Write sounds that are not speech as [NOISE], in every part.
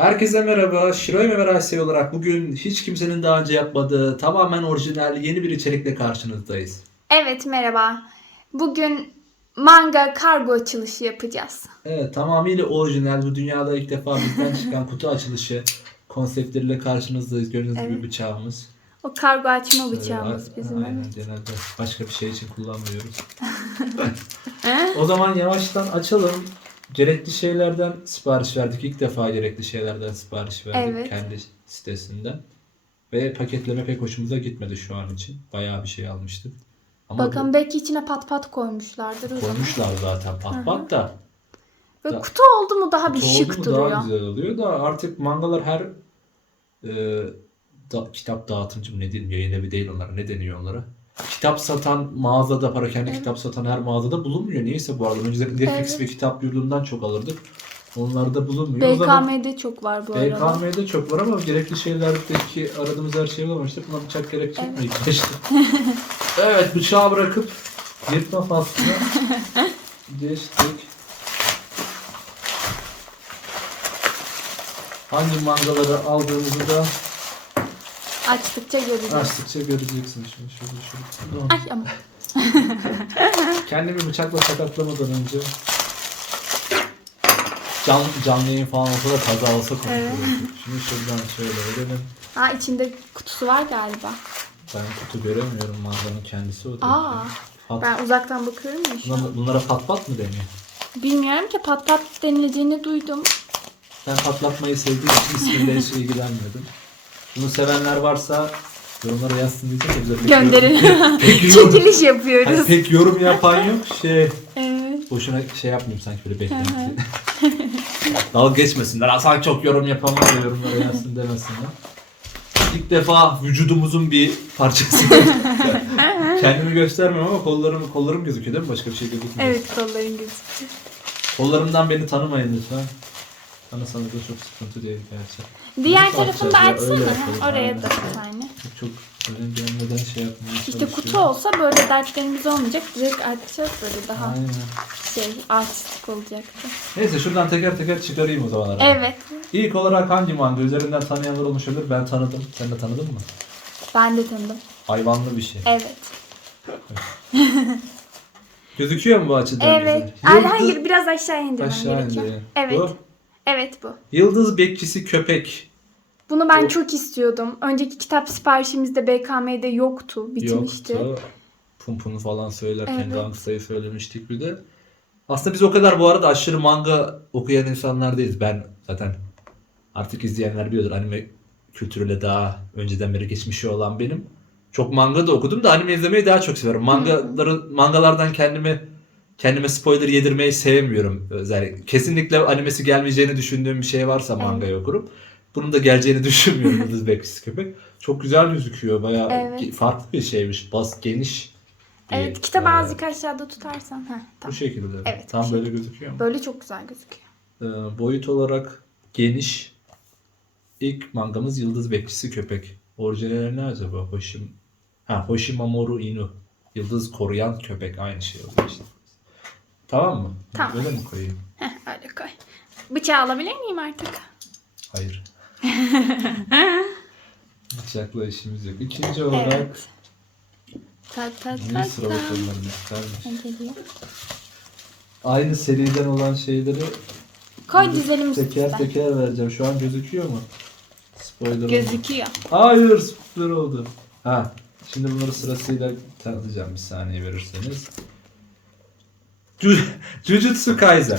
Herkese merhaba. Shiroi Memerasey olarak bugün hiç kimsenin daha önce yapmadığı tamamen orijinal yeni bir içerikle karşınızdayız. Evet merhaba. Bugün manga kargo açılışı yapacağız. Evet tamamıyla orijinal bu dünyada ilk defa bizden çıkan kutu açılışı konseptleriyle karşınızdayız. Gördüğünüz gibi Evet. bıçağımız. O kargo açma bıçağımız a- bizim. Aynen evet. genelde başka bir şey için kullanmıyoruz. [LAUGHS] O zaman yavaştan açalım. Gerekli şeylerden sipariş verdik. İlk defa gerekli şeylerden sipariş verdik Evet. kendi sitesinden. Ve paketleme pek hoşumuza gitmedi şu an için. Bayağı bir şey almıştık. Ama Bakın belki içine pat pat koymuşlardır. o zaman. koymuşlar zaten pat pat da. Ve Da- kutu oldu mu daha bir Kutu şık oldu mu duruyor. Daha güzel oluyor da artık mangalar her e, da- kitap dağıtımcı mı ne diyeyim yayın evi değil onlara ne deniyor onlara? Kitap satan mağazada parakende kitap satan her mağazada bulunmuyor. Niyeyse bu arada. Önceden Netflix Evet. ve kitap yurdundan çok alırdık. Onlarda bulunmuyor. O zaman BKM'de çok var bu arada. BKM'de çok var ama gerekli şeylerdeki aradığımız her şeyi bulamamıştık. Buna bıçak? Evet. İlk [LAUGHS] başta. evet bıçağı bırakıp yırtma faslına [LAUGHS] geçtik. Hangi mangaları aldığımızı da Açtıkça göreceğiz. açtıkça göreceksin. Şöyle şöyle şöyle. Ay ama. [LAUGHS] Kendimi bıçakla sakatlamadan önce canlı, canlı yayın falan olsa da kaza olsa konuşuruz. Evet. Şimdi şuradan şöyle verelim. Ha içinde kutusu var galiba. Ben kutu göremiyorum manganın kendisi o. değil. Aa. Pat- Ben uzaktan bakıyorum ya şu an. Bunlara, bunlara pat pat mı deniyor? Bilmiyorum ki pat pat denileceğini duydum. Ben patlatmayı sevdiğim için ismiyle hiç ilgilenmedim. Bunu sevenler varsa yorumlara yazsın diyeceğim de bize pek Gönderin. yorum, pek, yorum, [LAUGHS] Çekiliş Hani yapıyoruz. pek yorum yapan yok. Şey Evet. boşuna şey yapmayayım sanki böyle beklenti. [LAUGHS] Dalga geçmesinler. Hasan çok yorum yapamaz da yorumlara yazsın demesinler. İlk defa vücudumuzun bir parçası. [LAUGHS] Kendimi göstermiyorum ama kollarım kollarım gözüküyor değil mi? Başka bir şey gözükmüyor. Evet kolların gözüküyor. Kollarımdan beni tanımayın lütfen. Tanısanız da çok sıkıntı değil gerçi. Diğer tarafını da açsana. Oraya da bir tane. Çok öyle gelmeden şey yapmaya İşte kutu olsa böyle dertlerimiz olmayacak. Direkt açacağız böyle daha Aynen. şey artistik olacaktı. Neyse şuradan teker teker çıkarayım o zaman. arada. Evet. İlk olarak hangi manga? Üzerinden tanıyanlar olmuş olabilir. Ben tanıdım. Sen de tanıdın mı? Ben de tanıdım. Hayvanlı bir şey. Evet. [LAUGHS] Gözüküyor mu bu açıdan? Evet. güzel? Yıldız- hayır biraz aşağı indirmem Aşağı gerekiyor. indireyim. Evet. Bu? Evet bu. Yıldız bekçisi köpek. Bunu ben Bu- çok istiyordum. Önceki kitap siparişimizde BKM'de yoktu. Bitmişti. Yoktu. Pumpunu falan söylerken Evet. Gangsta'yı söylemiştik bir de. Aslında biz o kadar bu arada aşırı manga okuyan insanlar değiliz. Ben zaten artık izleyenler biliyordur anime kültürüyle daha önceden beri geçmişi olan benim. Çok manga da okudum da anime izlemeyi daha çok severim. Mangaları, mangalardan kendimi kendime spoiler yedirmeyi sevmiyorum. Özellikle kesinlikle animesi gelmeyeceğini düşündüğüm bir şey varsa mangayı okurum. Bunun da geleceğini [LAUGHS] düşünmüyorum Yıldız Bekçisi Köpek. Çok güzel gözüküyor. Bayağı Evet. farklı bir şeymiş. Bas geniş. bir, Evet kitabı e, azıcık aşağıda tutarsan. Heh, Bu tamam. şekilde. Evet, Tam bu böyle şekilde. gözüküyor mu? Böyle çok güzel gözüküyor. Ee, boyut olarak geniş. İlk mangamız Yıldız Bekçisi Köpek. Orijinali ne acaba? Hoshim ha, Hoshimamoru Inu. Yıldız koruyan köpek. Aynı şey oluyor işte. Tamam mı? Tamam. Böyle mi koyayım? Heh, öyle koy. Bıçağı alabilir miyim artık? Hayır. [LAUGHS] Bıçakla işimiz yok. İkinci olarak Evet. Ta ta ta ne sıra ta. bakalım göstermiş. Ne geliyor? Aynı seriden olan şeyleri Koy dizelim teker üstüne. teker vereceğim. Şu an gözüküyor mu? Spoiler oldu. Gözüküyor. Hayır spoiler oldu. Ha. Şimdi bunları sırasıyla tanıtacağım bir saniye verirseniz. Ju- Jujutsu Kaisen.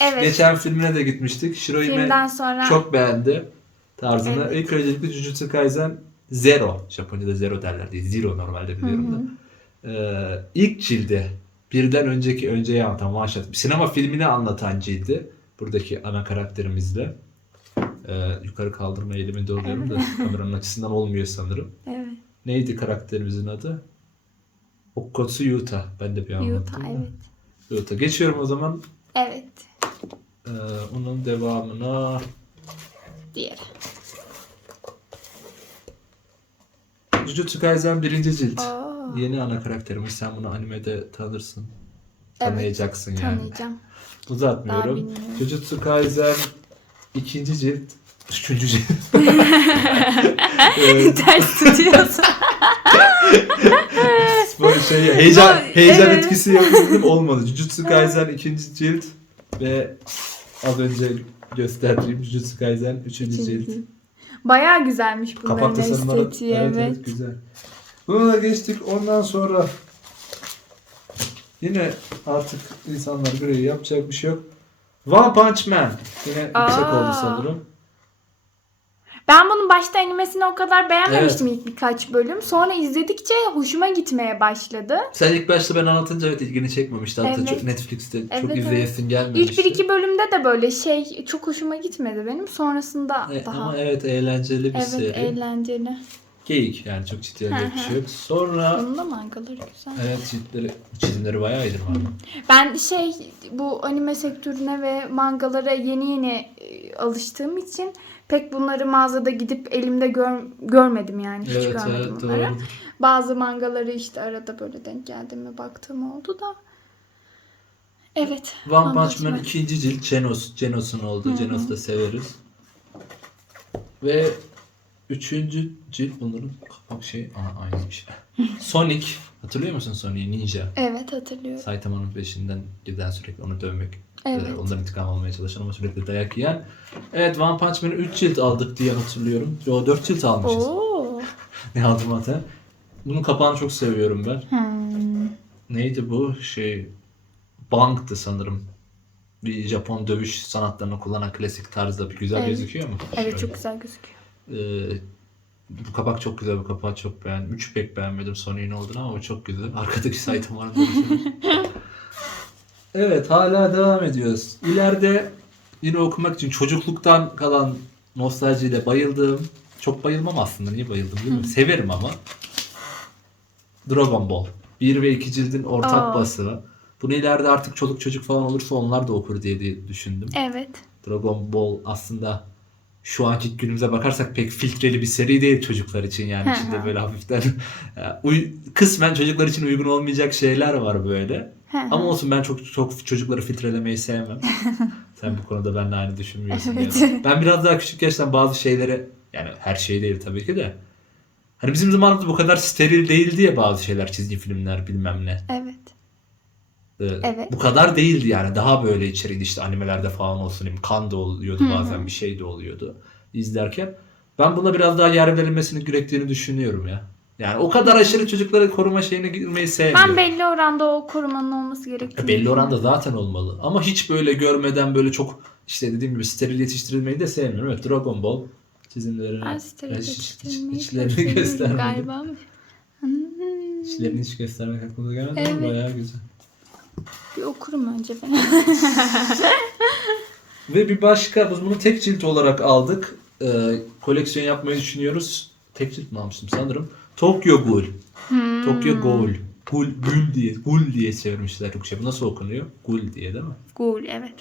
Evet. Geçen filmine de gitmiştik. Filmden sonra çok beğendi tarzını. Evet. İlk öncelikle Jujutsu Kaisen Zero. Japonca'da Zero derler değil. Zero normalde biliyorum da. Ee, ilk cildi. Birden önceki önceyi anlatan shot. Sinema filmini anlatan cildi. Buradaki ana karakterimizle. Ee, yukarı kaldırma eğiliminde oluyorum da kameranın açısından olmuyor sanırım. Evet. Neydi karakterimizin adı? Okkotsu Yuta. Ben de bir an Yuta da. evet. Yuta. Geçiyorum o zaman. Evet. Ee, onun devamına Diğeri. Jujutsu Kaisen birinci cilt. Oo. Yeni ana karakterimiz. Sen bunu animede tanırsın. Evet, Tanıyacaksın yani. Tanıyacağım. Uzatmıyorum. Jujutsu Kaisen ikinci cilt, üçüncü cilt. [LAUGHS] Ters tutuyorsun. [LAUGHS] böyle şey heyecan heyecan evet. etkisi yapıyordum olmadı. Jujutsu Kaisen ikinci cilt ve az önce gösterdiğim Jujutsu Kaisen üçüncü cilt. Bayağı güzelmiş Kapak bunların tasarımları estetiği. evet, Evet, evet güzel. Bunu da geçtik. Ondan sonra yine artık insanlar görevi yapacak bir şey yok. One Punch Man. Yine yüksek Aa. oldu sanırım. Ben bunun başta animesini o kadar beğenmemiştim ilk birkaç bölüm. Sonra izledikçe hoşuma gitmeye başladı. Sen ilk başta ben anlatınca evet ilgini çekmemişti. Hatta Evet. çok Netflix'te çok Evet, izleyesin gelmemişti. İlk bir iki bölümde de böyle şey çok hoşuma gitmedi benim. Sonrasında E, daha Ama evet eğlenceli bir evet seri. eğlenceli. Geyik yani çok ciddi Hı bir hı. şey yok. Sonra Bunun da mangaları güzel. evet ciltleri, çizimleri bayağı iyidir var. Ben şey bu anime sektörüne ve mangalara yeni yeni e, alıştığım için pek bunları mağazada gidip elimde gör, görmedim yani hiç Evet görmedim evet bunları. doğrudur. Bazı mangaları işte arada böyle denk geldiğime baktığım oldu da. Evet. One Punch Man ikinci cilt Genos, Genos'un hı. Genos'u da severiz. Ve üçüncü cilt bunların kapak şey Aa, aynıymış. Sonic. Hatırlıyor musun Sonic'i? Ninja. Evet hatırlıyorum. Saitama'nın peşinden giden sürekli onu dövmek. Evet. Ee, ondan intikam almaya çalışan ama sürekli dayak yiyen. Evet One Punch Man'ı 3 cilt aldık diye hatırlıyorum. Yo 4 cilt almışız. Oo. [LAUGHS] Ne aldım hatta. Bunun kapağını çok seviyorum ben. Hmm. Neydi bu? Şey Bank'tı sanırım. Bir Japon dövüş sanatlarını kullanan klasik tarzda bir güzel Evet. gözüküyor mu? Evet Şöyle. çok güzel gözüküyor. Ee, bu kapak çok güzel. Bu kapağı çok beğendim. Üç pek beğenmedim Sony'nin olduğunu ama çok güzel. [LAUGHS] Arkadaki Saitama'nın [LAUGHS] dövüşü. Evet hala devam ediyoruz. İleride yine okumak için çocukluktan kalan nostaljiyle bayıldığım, çok bayılmam aslında niye bayıldım bilmiyorum. Severim ama. Dragon Ball. 1 ve 2 cildin ortak Aa. basımı. Bunu ileride artık çoluk çocuk falan olursa onlar da okur diye, diye düşündüm. Evet. Dragon Ball aslında şu anki günümüze bakarsak pek filtreli bir seri değil çocuklar için yani içinde böyle hafiften uy- kısmen çocuklar için uygun olmayacak şeyler var böyle. Ama olsun ben çok çok çocukları filtrelemeyi sevmem. [LAUGHS] Sen bu konuda benimle aynı düşünmüyorsun. Evet. yani. Ben biraz daha küçük yaştan bazı şeyleri yani her şey değil tabii ki de. Hani bizim zamanımızda bu kadar steril değildi ya bazı şeyler çizgi filmler bilmem ne. Evet. Ee, Evet. Bu kadar değildi yani. Daha böyle içeriydi işte animelerde falan olsun. diyeyim. Kan da oluyordu Hı hı. bazen bir şey de oluyordu izlerken. Ben buna biraz daha yer verilmesini gerektiğini düşünüyorum ya. Yani o kadar aşırı çocukları koruma şeyine girmeyi sevmiyorum. Ben belli oranda o korumanın olması gerektiğini E, belli oranda zaten olmalı. Ama hiç böyle görmeden böyle çok işte dediğim gibi steril yetiştirilmeyi de sevmiyorum. Evet Dragon Ball çizimlerini Ben steril hiç- hiç- yetiştirilmeyi seviyorum göstermedim. galiba. Hmm. İçlerini hiç göstermek aklımda gelmedi ama Evet. bayağı güzel. Bir okurum önce ben. [LAUGHS] Ve bir başka, biz bunu tek cilt olarak aldık. Ee, koleksiyon yapmayı düşünüyoruz. Tek cilt mi almıştım sanırım. Tokyo Ghoul. Hmm. Tokyo Ghoul. Ghoul, Ghoul diye, Ghoul diye çevirmişler Türkçe. Bu nasıl okunuyor? Ghoul diye değil mi? Ghoul evet.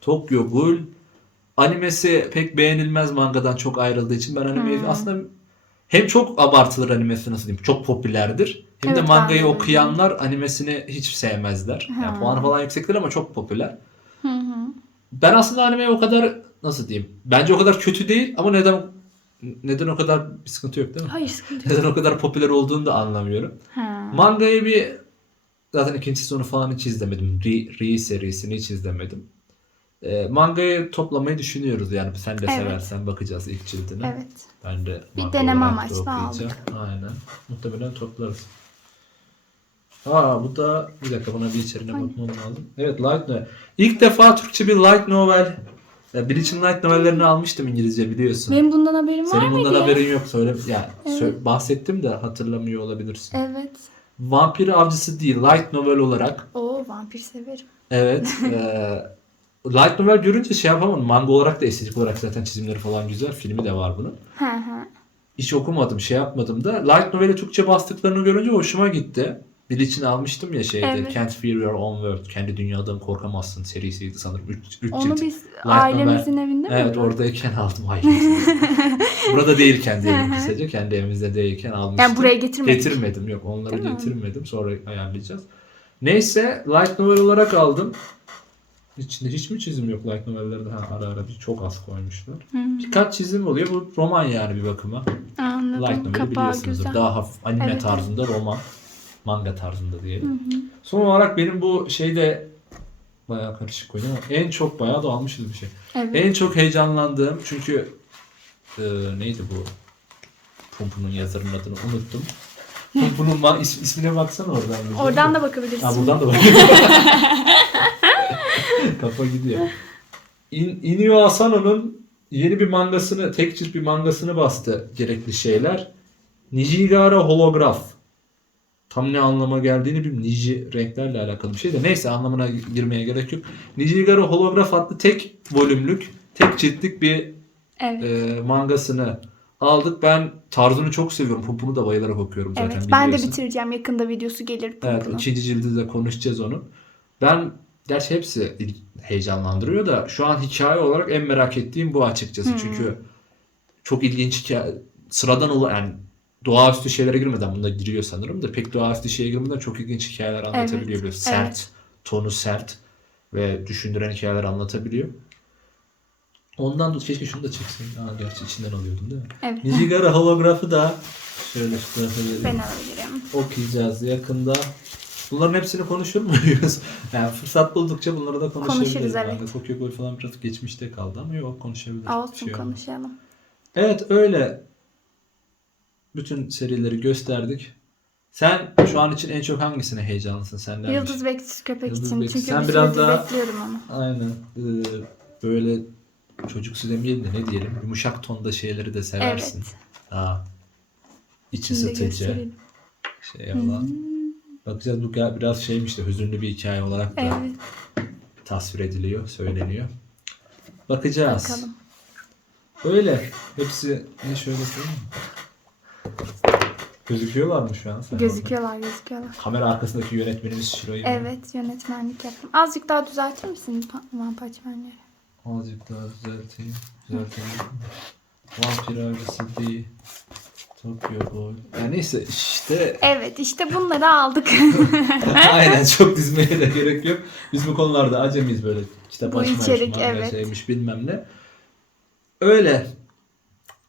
Tokyo Ghoul. Animesi pek beğenilmez mangadan çok ayrıldığı için ben animeyi Hmm. aslında hem çok abartılır animesi nasıl diyeyim çok popülerdir. Hem de Evet, mangayı ben de okuyanlar animesini hiç sevmezler. Yani Ha. puanı falan yüksektir ama çok popüler. Hı hı. Ben aslında animeye o kadar nasıl diyeyim? Bence o kadar kötü değil ama neden neden o kadar bir sıkıntı yok değil mi? Hayır sıkıntı [LAUGHS] yok. Neden o kadar popüler olduğunu da anlamıyorum. Ha. Mangayı bir zaten ikinci sezonu falan hiç izlemedim. Re, Re serisini hiç izlemedim. Ee, mangayı toplamayı düşünüyoruz yani sen de Evet. seversen bakacağız ilk cildine. Evet. Ben de Bir deneme amaçlı okuyacağım. Aynen. Muhtemelen toplarız. Aa bu da bir dakika buna bir içeriğine bakmam lazım. Evet light novel. İlk defa Türkçe bir light novel. Ya Bleach'in light novellerini almıştım İngilizce biliyorsun. Benim bundan haberim var Senin bundan mıydı? haberin yok söyle. Yani Evet. bahsettim de hatırlamıyor olabilirsin. Evet. Vampir avcısı değil, light novel olarak. Oo vampir severim. Evet. eee, [LAUGHS] light novel görünce şey yapamadım. Manga olarak da estetik olarak zaten çizimleri falan güzel. Filmi de var bunun. Hı hı. Hiç okumadım, şey yapmadım da. Light novel'e Türkçe bastıklarını görünce hoşuma gitti. Bir için almıştım ya şeyde. Evet. Can't Fear Your Own World. Kendi dünyadan korkamazsın serisiydi sanırım. 3 Onu cilt. biz novel. ailemizin evinde mi? Evet oradayken aldım ailemizde. [LAUGHS] Burada değil kendi evim kısaca. Kendi evimizde değilken almıştım. Yani buraya getirmedik. Getirmedim yok onları Değil mi? getirmedim sonra ayarlayacağız. Neyse light novel olarak aldım. İçinde hiç mi çizim yok light novellerde? Ha, ara ara bir çok az koymuşlar. Hmm. Birkaç çizim oluyor. Bu roman yani bir bakıma. Light Anladım. noveli Kapağı biliyorsunuzdur. güzel. Daha hafif anime Evet. tarzında roman. Manga tarzında diyelim. Son olarak benim bu şeyde bayağı karışık koydum ama en çok bayağı da almışız bir şey. Evet. En çok heyecanlandığım çünkü e, neydi bu? Pumpu'nun yazarının adını unuttum. Pumpu'nun is- ismine baksana oradan. Oradan da bakabilirsin. Ha buradan da [LAUGHS] bak. [LAUGHS] Kafa gidiyor. İn, Inio Asano'nun yeni bir mangasını, tek cilt bir mangasını bastı gerekli şeyler. Nijigara Holograf. Tam ne anlama geldiğini bilmiyorum. Niji renklerle alakalı bir şey de. Neyse anlamına girmeye gerek yok. Nijigara Holograf adlı tek volümlük, tek ciltlik bir Evet. e, mangasını aldık. Ben tarzını çok seviyorum. Pupunu da bayılarak okuyorum zaten. evet. Ben de biliyorsun. bitireceğim. Yakında videosu gelir. Evet Pumpu'nun. ikinci cildi de konuşacağız onu. Ben gerçi hepsi heyecanlandırıyor da şu an hikaye olarak en merak ettiğim bu açıkçası. Hmm. Çünkü çok ilginç hikaye. Sıradan olan yani doğaüstü şeylere girmeden bunda giriyor sanırım da pek doğaüstü şeye girmeden çok ilginç hikayeler anlatabiliyor. Böyle sert, evet. tonu sert ve düşündüren hikayeler anlatabiliyor. Ondan da keşke şunu da çeksin. Aa, gerçi içinden alıyordum değil mi? Evet. Nijigara holografı da şöyle şu tarafa vereyim Ben alabilirim. okuyacağız yakında. Bunların hepsini konuşur muyuz? [LAUGHS] Yani fırsat buldukça bunları da konuşabiliriz. Konuşuruz, evet. Tokyo Ghoul falan biraz geçmişte kaldı ama yok konuşabiliriz. Olsun şey olmaz. konuşalım. Evet öyle. Bütün serileri gösterdik. Sen şu an için en çok hangisine heyecanlısın senden? Yıldız Bekçisi köpek Yıldız için. Bekçisi. Çünkü Sen bir biraz daha- bekliyorum onu. Aynen. Ee, böyle çocuk demeyelim de ne diyelim yumuşak tonda şeyleri de seversin. Evet. Aa, içi Şimdi ısıtıcı. gösterelim. Şey olan. Bakacağız bu biraz şeymiş de hüzünlü bir hikaye olarak da Evet. tasvir ediliyor, söyleniyor. Bakacağız. Bakalım. Öyle. Hepsi ne şöyle söyleyeyim mi? Gözüküyorlar mı şu an? Sen Gözüküyorlar gözüküyorlar. orada? Kamera arkasındaki yönetmenimiz Şiro'yu? Evet yönetmenlik yaptım. Azıcık daha düzeltir misin Man'leri? Azıcık daha düzelteyim. Düzelteyim. Vampir avcısı değil. Tokyo Boy. Ya neyse işte Evet işte bunları aldık. [LAUGHS] aynen çok dizmeye de gerek yok. Biz bu konularda acemiyiz böyle. Kitap Bu açma, içerik, evet. şeymiş bilmem ne. Öyle.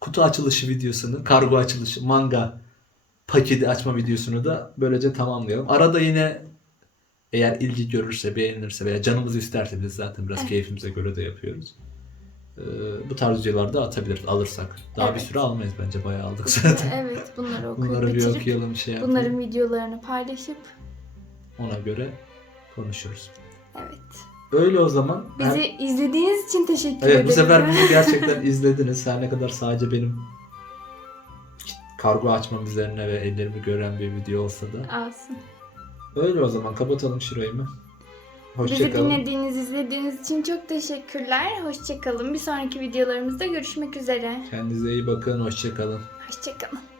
Kutu açılışı videosunu, kargo açılışı, manga paketi açma videosunu da böylece tamamlayalım. Arada yine eğer ilgi görürse, beğenilirse veya canımız isterse biz zaten biraz Evet. keyfimize göre de yapıyoruz. Ee, bu tarz videolarda atabiliriz alırsak. Daha bir Evet. süre almayız bence bayağı aldık zaten. evet bunları okuyup Bunları bir bitirip okuyalım şey yapalım. bunların videolarını paylaşıp Ona göre konuşuruz. evet. Öyle o zaman. Bizi Her- izlediğiniz için teşekkür Evet ederim. bu sefer bizi [LAUGHS] gerçekten izlediniz. Her ne kadar sadece benim kargo açmam üzerine ve ellerimi gören bir video olsa da. Alsın. Öyle o zaman kapatalım şurayı mı? Bizi Hoşçakalın. dinlediğiniz, izlediğiniz için çok teşekkürler. Hoşçakalın. Bir sonraki videolarımızda görüşmek üzere. Kendinize iyi bakın. Hoşçakalın. Hoşçakalın.